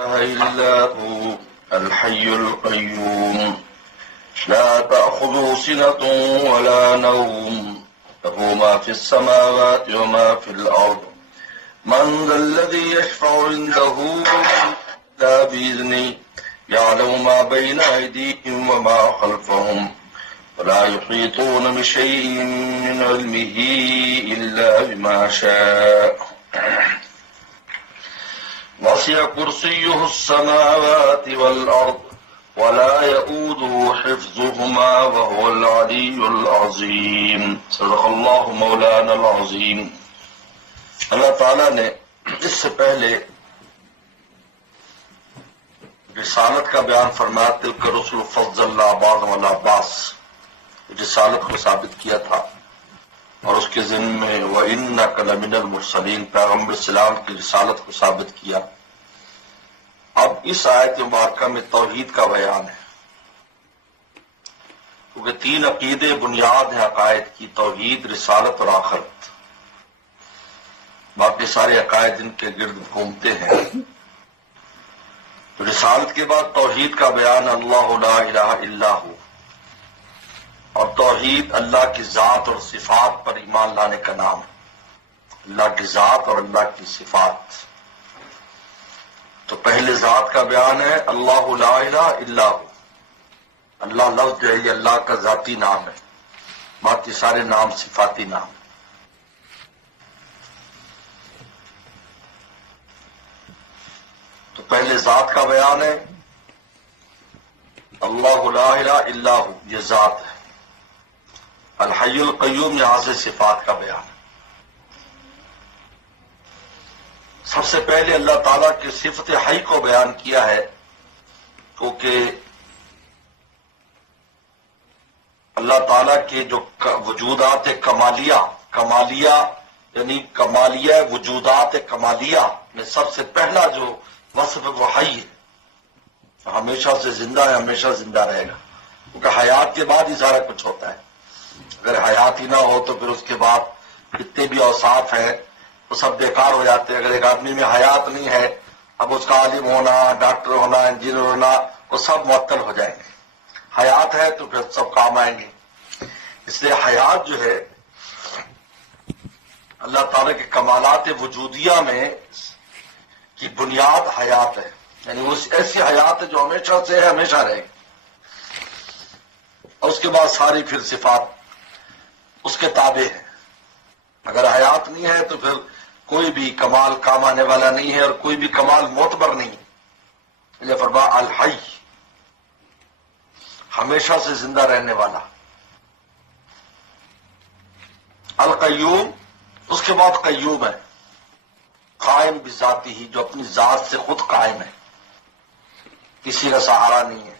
إلا هو الحي القيوم لا تأخذه سنة ولا نوم له ما في السماوات وما في الأرض من ذا الذي يشفع عنده إلا بإذنه يعلم ما بين أيديهم وما خلفهم ولا يحيطون بشيء من علمه إلا بما شاء وسع كرسيه السماوات والأرض ولا يؤوده حفظهما وهو العلي العظيم صدق اللہ مولانا العظیم۔ اللہ تعالیٰ نے اس سے پہلے رسالت کا بیان فرمایا، تلک رسول فضلنا بعضهم علی بعض، رسالت کو ثابت کیا تھا اور اس کے ضمن میں وَإِنَّكَ لَمِنَ الْمُرْسَلِينَ پیغمبر السلام کی رسالت کو ثابت کیا۔ اب اس آیت مبارکہ میں توحید کا بیان ہے، کیونکہ تین عقیدے بنیاد ہیں عقائد کی، توحید، رسالت اور آخرت۔ باقی سارے عقائد ان کے گرد گھومتے ہیں۔ تو رسالت کے بعد توحید کا بیان، اللہ لا الہ الا ہو، اور توحید اللہ کی ذات اور صفات پر ایمان لانے کا نام ہے، اللہ کی ذات اور اللہ کی صفات۔ تو پہلے ذات کا بیان ہے، اللہ لا الہ الا ہو، اللہ لفظ جو ہے یہ اللہ کا ذاتی نام ہے، باقی سارے نام صفاتی نام ہیں۔ تو پہلے ذات کا بیان ہے، اللہ لا الہ الا ہو، یہ ذات ہے۔ الحی القیوم، یہاں سے صفات کا بیان ہے۔ سب سے پہلے اللہ تعالیٰ کی صفت حی کو بیان کیا ہے، کیونکہ اللہ تعالیٰ کے جو وجودات کمالیہ یعنی کمالیہ وجودات کمالیہ میں سب سے پہلا جو وصف ہے وہ حی ہے، ہمیشہ سے زندہ ہے، ہمیشہ زندہ رہے گا، کیونکہ حیات کے بعد ہی سارا کچھ ہوتا ہے۔ اگر حیات ہی نہ ہو تو پھر اس کے بعد جتنے بھی اوصاف ہیں وہ سب بیکار ہو جاتے ہیں۔ اگر ایک آدمی میں حیات نہیں ہے، اب اس کا عالم ہونا، ڈاکٹر ہونا، انجینئر ہونا، وہ سب معطل ہو جائیں گے۔ حیات ہے تو پھر سب کام آئیں گے۔ اس لیے حیات جو ہے اللہ تعالیٰ کے کمالات وجودیہ میں کی بنیاد حیات ہے، یعنی وہ ایسی حیات ہے جو ہمیشہ سے ہے، ہمیشہ رہے گی۔ اور اس کے بعد ساری پھر صفات اس کے تابع ہے۔ اگر حیات نہیں ہے تو پھر کوئی بھی کمال کام آنے والا نہیں ہے، اور کوئی بھی کمال معتبر نہیں ہے۔ یہ فرمایا الحی، ہمیشہ سے زندہ رہنے والا۔ القیوم، اس کے بعد قیوم ہے، قائم بذاتی ہی، جو اپنی ذات سے خود قائم ہے، کسی کا سہارا نہیں ہے،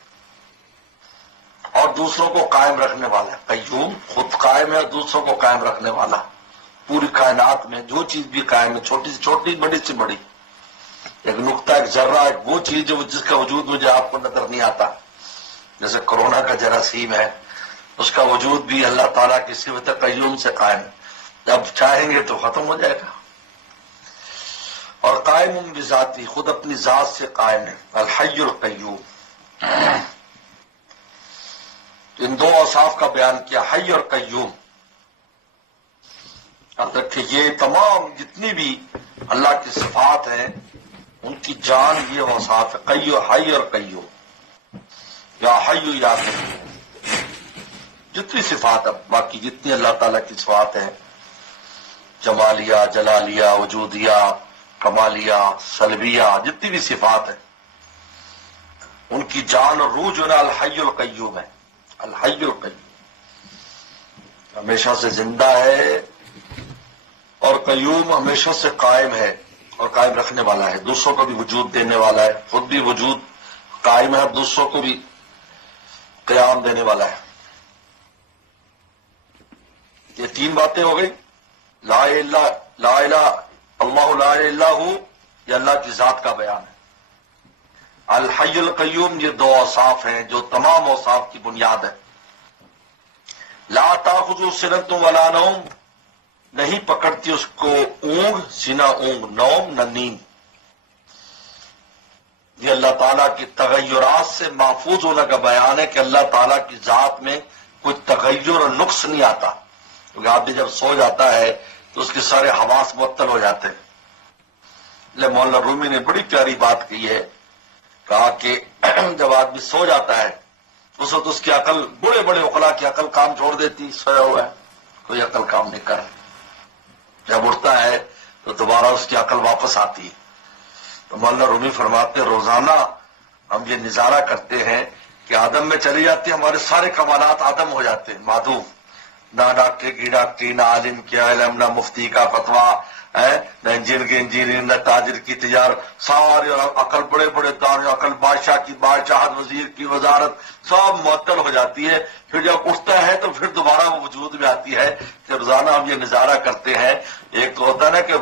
اور دوسروں کو قائم رکھنے والا ہے۔ قیوم خود قائم ہے اور دوسروں کو قائم رکھنے والا۔ پوری کائنات میں جو چیز بھی قائم ہے، چھوٹی سے چھوٹی، بڑی سے بڑی، ایک نقطہ، ایک ذرہ، ایک وہ چیز جو جس کا وجود مجھے آپ کو نظر نہیں آتا، جیسے کورونا کا جراثیم ہے، اس کا وجود بھی اللہ تعالیٰ کی صفت قیوم سے قائم ہے، جب چاہیں گے تو ختم ہو جائے گا۔ اور قائم بذاتی، خود اپنی ذات سے قائم ہے، الحی القیوم۔ ان دو اوصاف کا بیان کیا، حی اور قیوم۔ اب دیکھیں، یہ تمام جتنی بھی اللہ کی صفات ہیں ان کی جان یہ اوصاف ہے، حی اور قیوم، یا حی یا قیوم، جتنی صفات ہے، باقی جتنی اللہ تعالیٰ کی صفات ہیں، جمالیہ، جلالیہ، وجودیہ، کمالیہ، سلبیہ، جتنی بھی صفات ہیں ان کی جان اور روح جو ہے الحی القیوم ہے۔ الحی القیوم ہمیشہ سے زندہ ہے، اور قیوم ہمیشہ سے قائم ہے اور قائم رکھنے والا ہے، دوسروں کو بھی وجود دینے والا ہے، خود بھی وجود قائم ہے اور دوسروں کو بھی قیام دینے والا ہے۔ یہ تین باتیں ہو گئی، لا الہ اللہ لا الہ الا ہو، یہ اللہ کی ذات کا بیان ہے۔ الحی القیوم، یہ دو اوصاف ہیں جو تمام اوصاف کی بنیاد ہے۔ لا تاخذہ سنۃ ولا نوم، نہیں پکڑتی اس کو اونگ، سینہ اونگ، نوم نہ نیند۔ یہ اللہ تعالیٰ کی تغیرات سے محفوظ ہونے کا بیان ہے کہ اللہ تعالیٰ کی ذات میں کوئی تغیر اور نقص نہیں آتا، کیونکہ آدمی جب سو جاتا ہے تو اس کے سارے حواس معطل ہو جاتے ہیں۔ مولانا رومی نے بڑی پیاری بات کی ہے، کہا کہ جب آدمی سو جاتا ہے اس وقت اس کی عقل، بڑے بڑے عقلاء کی عقل کام چھوڑ دیتی، سویا ہوا ہے کوئی عقل کام نہیں کر رہی، جب اٹھتا ہے تو دوبارہ اس کی عقل واپس آتی ہے۔ تو مولانا رومی فرماتے روزانہ ہم یہ نظارہ کرتے ہیں کہ آدم میں چلی جاتی ہمارے سارے کمالات آدم ہو جاتے ہیں، معدوم، نہ ڈاکٹر کی ڈاکٹری، نہ عالم کی علم، نہ مفتی کا فتویٰ ہے، نہ انجینئر کی انجینئر، نہ تاجر کی تجارت، سارے عقل، بڑے بڑے دان عقل، بادشاہ کی بادشاہت، وزیر کی وزارت، سب معطل ہو جاتی ہے۔ پھر جب اٹھتا ہے تو پھر دوبارہ وہ وجود میں آتی ہے کہ روزانہ ہم یہ نظارہ کرتے ہیں۔ ایک تو ہوتا ہے نا کہ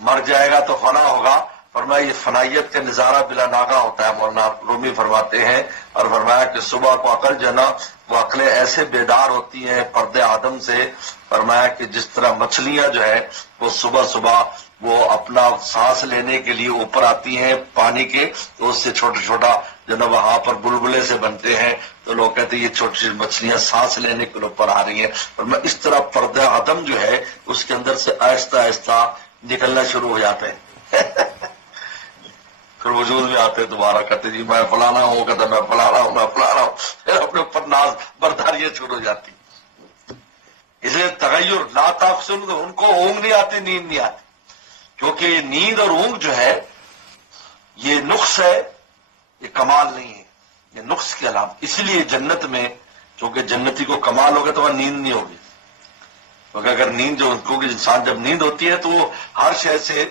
مر جائے گا تو فنا ہوگا، فرمایا یہ فنائیت کا نظارہ بلا ناغہ ہوتا ہے، مولانا رومی فرماتے ہیں، اور فرمایا کہ صبح کو عقل جو ہے نا وہ عقلیں ایسے بیدار ہوتی ہیں پردے آدم سے، فرمایا کہ جس طرح مچھلیاں جو ہے وہ صبح صبح وہ اپنا سانس لینے کے لیے اوپر آتی ہیں پانی کے، تو اس سے چھوٹا چھوٹا جو نا وہاں پر بلبلے سے بنتے ہیں، تو لوگ کہتے ہیں یہ چھوٹی چھوٹی مچھلیاں سانس لینے کے لیے اوپر آ رہی ہیں، اور میں اس طرح پردہ آدم جو ہے اس کے اندر سے آہستہ آہستہ نکلنا شروع ہو جاتے ہیں پھر وجود میں آتے دوبارہ، کہتے جی میں فلانا ہوں، کہتا میں فلانا ہوں، میں فلانا ہوں، پھر اپنے اوپر ناز برداریاں شروع ہو جاتی۔ اس لیے تغیر لا تاخذہ ان کو اونگ نہیں آتی، نیند نہیں آتی، کیونکہ یہ نیند اور اونگ جو ہے یہ نقص ہے، یہ کمال نہیں ہے، یہ نقص کے علامت۔ اسی لیے جنت میں چونکہ جنتی کو کمال ہوگا تو وہاں نیند نہیں ہوگی، کیونکہ اگر نیند جو کیونکہ انسان جب نیند ہوتی ہے تو وہ ہر شے سے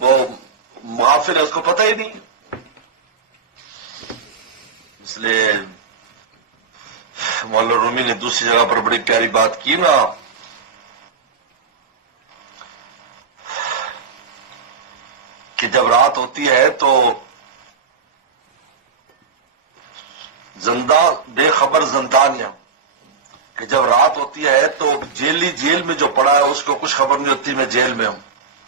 وہ مغافل ہے، اس کو پتہ ہی نہیں۔ اس لیے مولانا رومی نے دوسری جگہ پر بڑی پیاری بات کی نا کہ جب رات ہوتی ہے تو زندہ بے خبر زندانیاں، کہ جب رات ہوتی ہے تو جیلی جیل میں جو پڑا ہے اس کو کچھ خبر نہیں ہوتی میں جیل میں ہوں،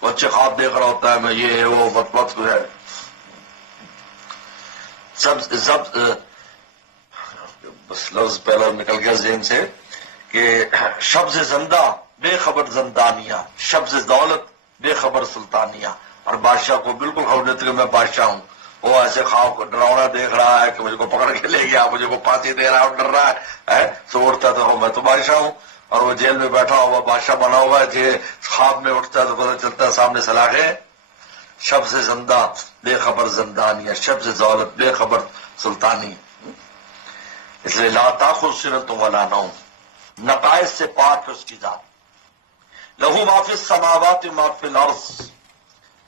وہ اچھے خواب دیکھ رہا ہوتا ہے میں یہ ہے وہ بت کو ہے، سب بس لفظ پہلا نکل گیا ذہن سے کہ شبز زندہ بے خبر زندانیہ، شبز دولت بے خبر سلطانیہ، اور بادشاہ کو بالکل خبر نہیں تھی کہ میں بادشاہ ہوں، وہ ایسے خواب کو ڈراؤنا دیکھ رہا ہے کہ مجھے کو پکڑ کے لے گیا، مجھے کو پھانسی دے رہا ہے اور ڈر رہا ہے، سوچتا تو میں تو بادشاہ ہوں، اور وہ جیل میں بیٹھا ہوا بادشاہ بنا ہوا ہے، کہ خواب میں اٹھتا ہے تو پتہ چلتا ہے سامنے سلاخیں، شبز زندہ بے خبر زندانیہ، شبز دولت بے خبر سلطانی۔ اس لیے لا تاخذہ سنۃ ولا نوم، نقائص سے پاک ہے اس کی ذات، لہو ما فی السماوات و ما فی الارض،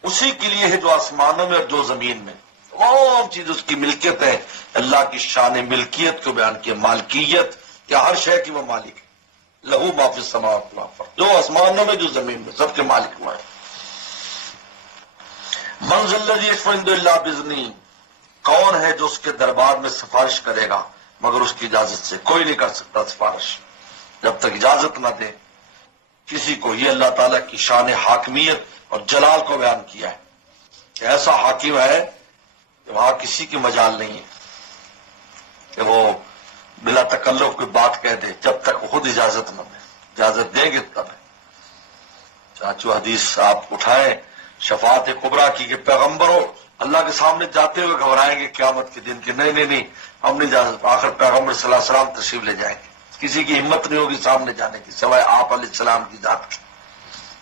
اسی کے لیے ہے جو آسمانوں میں اور جو زمین میں، تمام چیز اس کی ملکیت ہے۔ اللہ کی شان ملکیت کو بیان کیا، مالکیت، کہ ہر شے کی وہ مالک ہے، لہو ما فی السماوات و ما فی الارض، جو آسمانوں میں جو زمین میں سب کے مالک ہوا ہے۔ من ذا الذی یشفع عنده الا باذنہ، کون ہے جو اس کے دربار میں سفارش کرے گا مگر اس کی اجازت سے، کوئی نہیں کر سکتا سفارش جب تک اجازت نہ دے کسی کو۔ یہ اللہ تعالیٰ کی شان حاکمیت اور جلال کو بیان کیا ہے کہ ایسا حاکم ہے کہ وہاں کسی کی مجال نہیں ہے کہ وہ بلا تکلف کوئی بات کہہ دے جب تک وہ خود اجازت نہ دے، اجازت دیں گے تب ہے۔ چاچو حدیث آپ اٹھائیں شفاعت کبریٰ کی کہ پیغمبروں اللہ کے سامنے جاتے ہوئے گھبرائیں گے قیامت کے دن کہ نہیں ہم نہیں جا سکتے، آخر پیغمبر صلی اللہ علیہ وسلم تشریف لے جائیں گے، کسی کی ہمت نہیں ہوگی سامنے جانے کی سوائے آپ علیہ السلام کی ذات کی،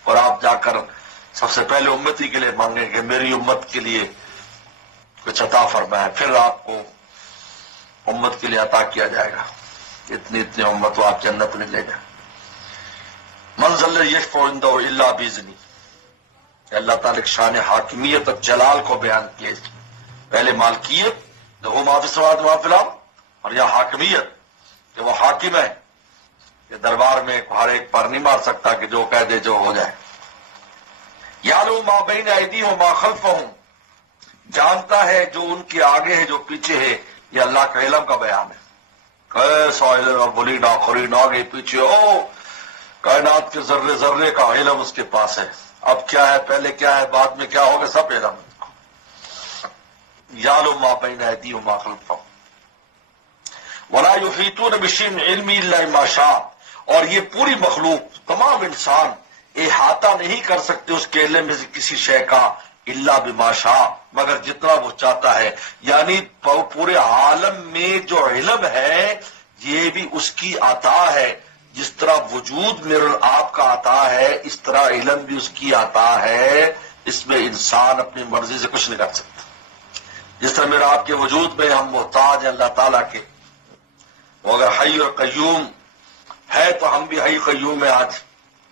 اور آپ جا کر سب سے پہلے امتی کے لیے مانگیں کہ میری امت کے لیے کچھ عطا فرمائے، پھر آپ کو امت کے لیے عطا کیا جائے گا، اتنی امت وہ آپ جنت میں لے جائیں۔ من ذا الذی یشفع عنده الا باذنہ، اللہ تعالیٰ کی شان حاکمیت اور جلال کو بیان کیا، پہلے مالکیت لہو ما فی السماوات و ما فی الارض، اور یہ حاکمیت کہ وہ حاکم ہے، کہ دربار میں ہر ایک پر نہیں مار سکتا کہ جو کہہ دے جو ہو جائے۔ یعلم ما بین ایدیہم وما خلفہم، جانتا ہے جو ان کے آگے ہے جو پیچھے ہے، یہ اللہ کا علم کا بیان ہے۔ کیسا علم، بلین آخرین، آگے پیچھے، کائنات کے ذرے ذرے کا علم اس کے پاس ہے، اب کیا ہے، پہلے کیا ہے، بعد میں کیا ہوگا، سب علم ہے۔ یعلم ما بین ایدیہم وما خلفہم ولا یحیطون بشیء من علمہ الا بما شاء، اور یہ پوری مخلوق تمام انسان احاطہ نہیں کر سکتے اس کے علم میں سے کسی شے کا الا بما شاء، مگر جتنا وہ چاہتا ہے. یعنی پورے عالم میں جو علم ہے یہ بھی اس کی عطا ہے. جس طرح وجود میرے اور آپ کا عطا ہے اس طرح علم بھی اس کی عطا ہے. اس میں انسان اپنی مرضی سے کچھ نہیں کر سکتا. جس طرح میرے آپ کے وجود میں ہم محتاج ہیں اللہ تعالیٰ کے، وہ اگر حی اور قیوم ہے تو ہم بھی حی قیوم ہیں آج.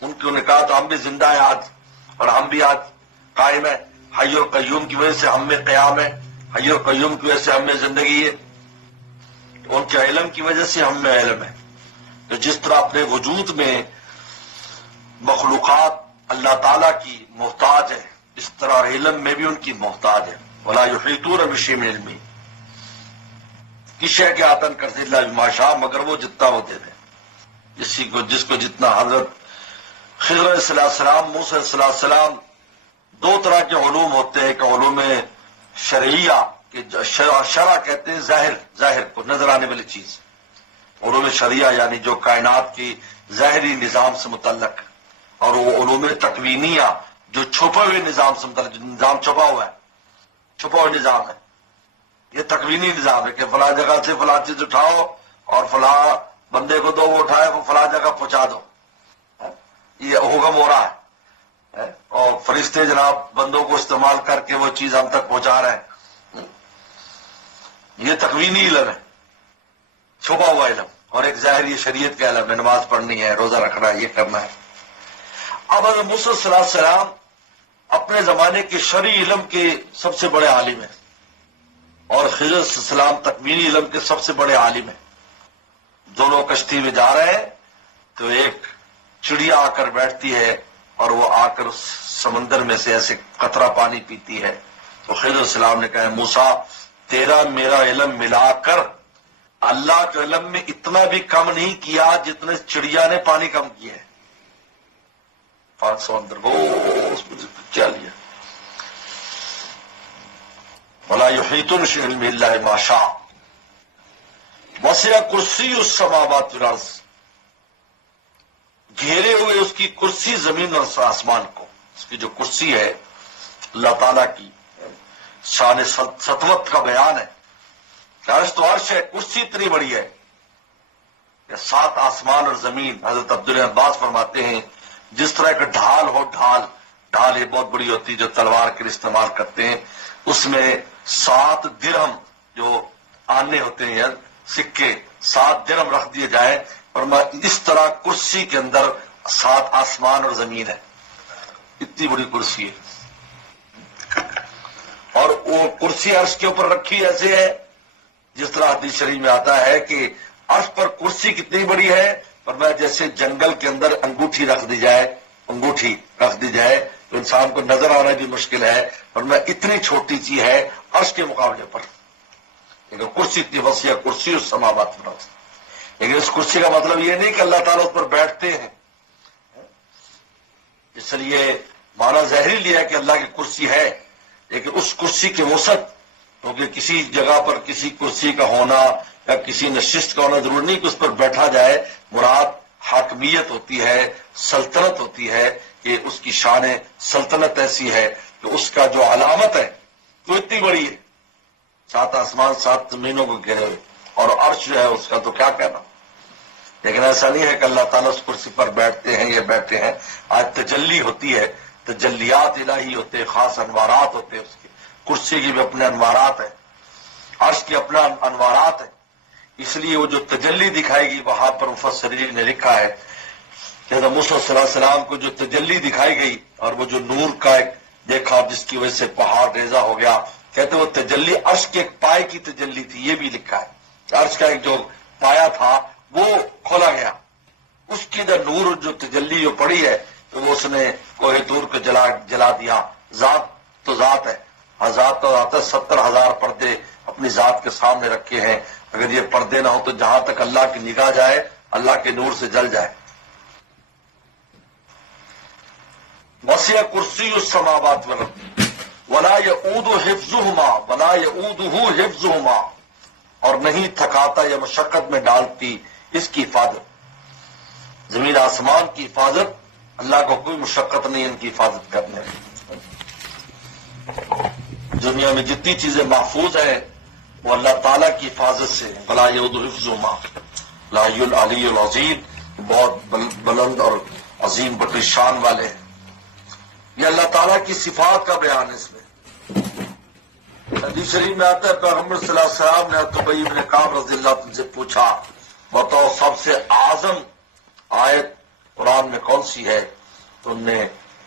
ان کو نے کہا تو ہم بھی زندہ ہیں آج، اور ہم بھی آج قائم ہیں. حی اور قیوم کی وجہ سے ہم میں قیام ہے، حی اور قیوم کی وجہ سے ہم میں زندگی ہے. ان کے علم کی وجہ سے ہم میں علم ہے. تو جس طرح اپنے وجود میں مخلوقات اللہ تعالیٰ کی محتاج ہے، اس طرح علم میں بھی ان کی محتاج ہے. ولا یحیطون بشیء من علمہ، کس شے کے عطا کر دے الا بما شاء، مگر وہ جتنا وہ دے دے. جس کو جتنا. حضرت خضر علیہ السلام، موسیٰ علیہ السلام، دو طرح کے علوم ہوتے ہیں کہ علوم شرعیہ، کہ شرع کہتے ہیں ظاہر کو نظر آنے والی چیز. علوم شرعیہ یعنی جو کائنات کی ظاہری نظام سے متعلق، اور وہ علوم تکوینیہ جو چھپے ہوئے نظام سے متعلق، جو نظام چھپا ہوا ہے، چھپا ہوا نظام ہے. یہ تکوینی نظام ہے کہ فلاں جگہ سے فلاں چیز اٹھاؤ اور فلاں بندے کو دو، وہ اٹھائے وہ فلاں جگہ پہنچا دو. یہ حکم ہو رہا ہے، اور فرشتے جناب بندوں کو استعمال کر کے وہ چیز ہم تک پہنچا رہے ہیں. یہ تکوینی علم ہے، چھپا ہوا علم. اور ایک ظاہری شریعت کا علم ہے، نماز پڑھنی ہے، روزہ رکھنا ہے، یہ کرنا ہے. اب حضرت موسیٰ صلی اللہ علیہ وسلم اپنے زمانے کے شرعی علم کے سب سے بڑے عالم ہیں، اور خضر علیہ السلام تکوینی علم کے سب سے بڑے عالم ہیں. دونوں کشتی میں جا رہے ہیں تو ایک چڑیا آ کر بیٹھتی ہے اور وہ آ کر اس سمندر میں سے ایسے قطرہ پانی پیتی ہے. تو خضر علیہ السلام نے کہا موسیٰ تیرا میرا علم ملا کر اللہ کے علم میں اتنا بھی کم نہیں کیا جتنے چڑیا نے پانی کم کیا ہے. سمندر کو اس میں کیا لیا. ولا یحیطون بشیء من علمہ الا بما شاء وسع کرسی السماوات والارض، گھیرے ہوئے اس کی کرسی زمین اور آسمان کو. اس کی جو کرسی ہے اللہ تعالیٰ کی شان سطوت کا بیان ہے. عرش تو عرش ہے، کرسی اتنی بڑی ہے کہ 7 آسمان اور زمین. حضرت عبداللہ عباس فرماتے ہیں جس طرح ایک ڈھال ہو، ڈھال یہ بہت بڑی ہوتی ہے جو تلوار کے لیے استعمال کرتے ہیں، اس میں 7 درہم جو آنے ہوتے ہیں سکے، 7 درہم رکھ دیے جائیں، اور اس طرح کرسی کے اندر 7 آسمان اور زمین ہے. اتنی بڑی کرسی ہے، اور وہ کرسی عرش کے اوپر رکھی ایسے ہے جس طرح حدیث شریف میں آتا ہے کہ عرش پر کرسی کتنی بڑی ہے، فرمایا جیسے جنگل کے اندر انگوٹھی رکھ دی جائے تو انسان کو نظر آنا بھی مشکل ہے، فرمایا اتنی چھوٹی چیز ہے عرش کے مقابلے پر. لیکن کرسی اتنی وسیع کرسی اس سماوات والارض. لیکن اس کرسی کا مطلب یہ نہیں کہ اللہ تعالیٰ اس پر بیٹھتے ہیں، اس لیے معنی ظاہری لیا کہ اللہ کی کرسی ہے، لیکن اس کرسی کے وسعت، کیونکہ کسی جگہ پر کسی کرسی کا ہونا یا کسی نشست کا ہونا ضروری نہیں کہ اس پر بیٹھا جائے. مراد حاکمیت ہوتی ہے، سلطنت ہوتی ہے، کہ اس کی شان سلطنت ایسی ہے کہ اس کا جو علامت ہے وہ اتنی بڑی ہے، 7 آسمان 7 زمینوں کو گھیرے ہوئے، اور عرش جو ہے اس کا تو کیا کہنا. لیکن ایسا نہیں ہے کہ اللہ تعالیٰ اس کرسی پر بیٹھتے ہیں یا بیٹھے ہیں. آج تجلی ہوتی ہے، تجلیات الہی ہوتے ہیں، خاص انوارات ہوتے ہیں. اس کے کرسی کی بھی اپنے انوارات ہیں، عرش کے اپنا انوارات ہیں. اس لیے وہ جو تجلی دکھائے گی، وہاں پر مفسرین نے لکھا ہے کہ حضرت موسیٰ صلی اللہ علیہ وسلم کو جو تجلی دکھائی گئی اور وہ جو نور کا ایک دیکھا جس کی وجہ سے پہاڑ ریزہ ہو گیا، کہتے وہ تجلی عرش کے ایک پائے کی تجلی تھی. یہ بھی لکھا ہے عرش کا ایک جو پایا تھا وہ کھولا گیا، اس کی جو نور جو تجلی جو پڑی ہے تو وہ اس نے کوہ طور کو جلا دیا. ذات تو ذات ہے، ذات تو ذات ہے. 70,000 پردے اپنی ذات کے سامنے رکھے ہیں. اگر یہ پردے نہ ہو تو جہاں تک اللہ کی نگاہ جائے اللہ کے نور سے جل جائے. وسع کرسی السماوات والارض، ولا یعود حفظہما ولا یعودہ حفظہما، اور نہیں تھکاتا یا مشقت میں ڈالتی اس کی حفاظت۔ زمین آسمان کی حفاظت اللہ کو کوئی مشقت نہیں ان کی حفاظت کرنے میں۔ دنیا میں جتنی چیزیں محفوظ ہیں وہ اللہ تعالیٰ کی حفاظت سے ہیں۔ ولا یعود حفظہما العلی العلی العظیم، بہت بلند اور عظیم بڑی شان والے ہیں۔ یہ اللہ تعالیٰ کی صفات کا بیان ہے۔ اس میں حدیث شریف میں آتا ہے پیغمبر صلی اللہ علیہ وسلم نے ابی بن کعب رضی اللہ عنہ سے پوچھا بتاؤ سب سے اعظم آیت قرآن میں کون سی ہے؟ تو انہوں نے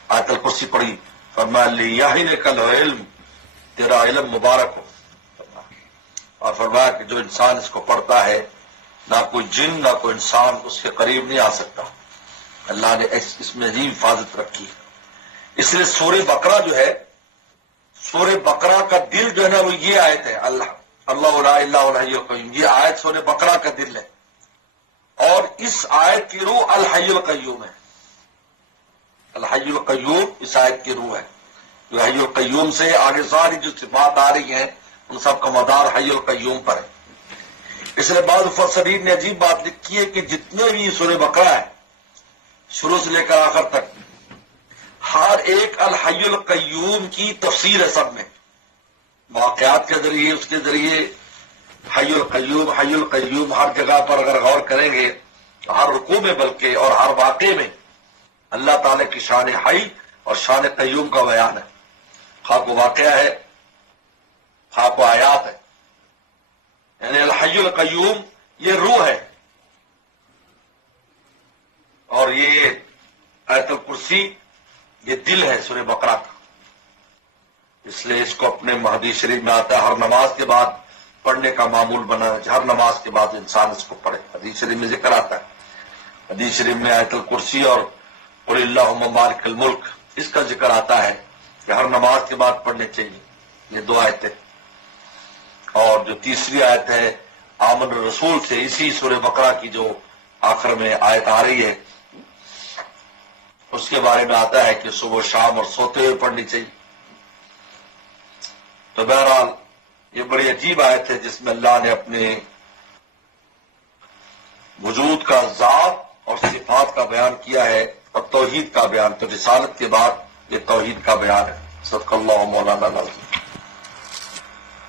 آیت الکرسی پڑھی، فرمایا لیحنک العلم، تیرا علم مبارک ہو، اور فرمایا کہ جو انسان اس کو پڑھتا ہے نہ کوئی جن نہ کوئی انسان اس کے قریب نہیں آ سکتا۔ اللہ نے اس میں عظیم حفاظت رکھی۔ اس لیے سورہ بقرہ جو ہے، سورہ بقرہ کا دل جو ہے نا وہ یہ آیت ہے، اللہ لا الہ الا الحی القیوم، یہ آیت سورہ بقرہ کا دل ہے، اور اس آیت کی روح الحی القیوم ہے۔ الحی القیوم اس آیت کی روح ہے۔ جو حی القیوم سے آگے ساری جو صفات آ رہی ہیں ان سب کا مدار حی القیوم پر ہے۔ اس لیے بعض مفسرین نے عجیب بات لکھی ہے کہ جتنے بھی سورہ بقرہ ہے شروع سے لے کر آخر تک، ہر ایک الحی القیوم کی تفسیر ہے سب میں، واقعات کے ذریعے، اس کے ذریعے حی القیوم ہر جگہ پر اگر غور کریں گے ہر رکوع میں بلکہ اور ہر واقعے میں اللہ تعالی کی شان حی اور شان قیوم کا بیان ہے، خواہ کو واقعہ ہے خواہ کو آیات ہے۔ یعنی الحی القیوم یہ روح ہے، اور یہ آیت الکرسی یہ دل ہے سورہ بقرہ کا۔ اس لیے اس کو اپنے حدیث شریف میں آتا ہے ہر نماز کے بعد پڑھنے کا معمول بنا ہے، ہر نماز کے بعد انسان اس کو پڑھے۔ حدیث شریف میں ذکر آتا ہے، حدیث شریف میں آیت الکرسی اور قل اللہم مالک الملک اس کا ذکر آتا ہے کہ ہر نماز کے بعد پڑھنے چاہیے یہ دو آیتیں۔ اور جو تیسری آیت ہے آمن الرسول سے، اسی سورہ بقرہ کی جو آخر میں آیت آ رہی ہے اس کے بارے میں آتا ہے کہ صبح شام اور سوتے ہوئے پڑھنی چاہیے۔ تو بہرحال یہ بڑی عجیب آیت ہے جس میں اللہ نے اپنے وجود کا ذات اور صفات کا بیان کیا ہے اور توحید کا بیان، تو رسالت کے بعد یہ توحید کا بیان ہے۔ صدق اللہ مولانا العظیم۔